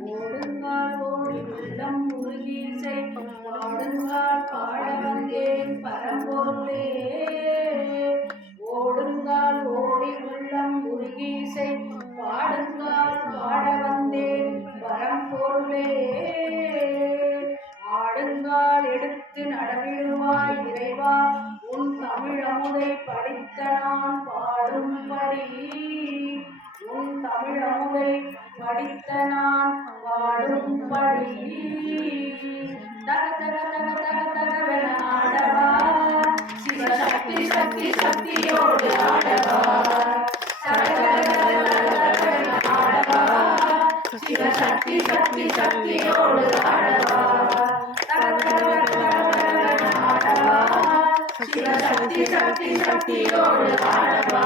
ஓடுங்கால் ஓடி உள்ளம் முருகீசை பாடுங்கால் பாட வந்தேன் பரம்பொருளே. ஓடுங்கால் ஓடி உள்ளம் முருகீசை பாடுங்கால் பாட வந்தேன் பரம்பொருளே. ஆடுங்கால் எடுத்து நடமிடுவாய் இறைவா, உன் தமிழமுதை படித்த நான் பாடும்படி. உன் தமிழமுதை படித்த நான் பாடும்படி. தக தக தக தக தகவென ஆடவா, சிவசக்தி சக்தி சக்தியோடு ஆடவா. ஆடவா, சிவசக்தி சக்தி சக்தியோடு ஆடவா. ஆடவா, சிவசக்தி சக்தி சக்தியோடு ஆடவா.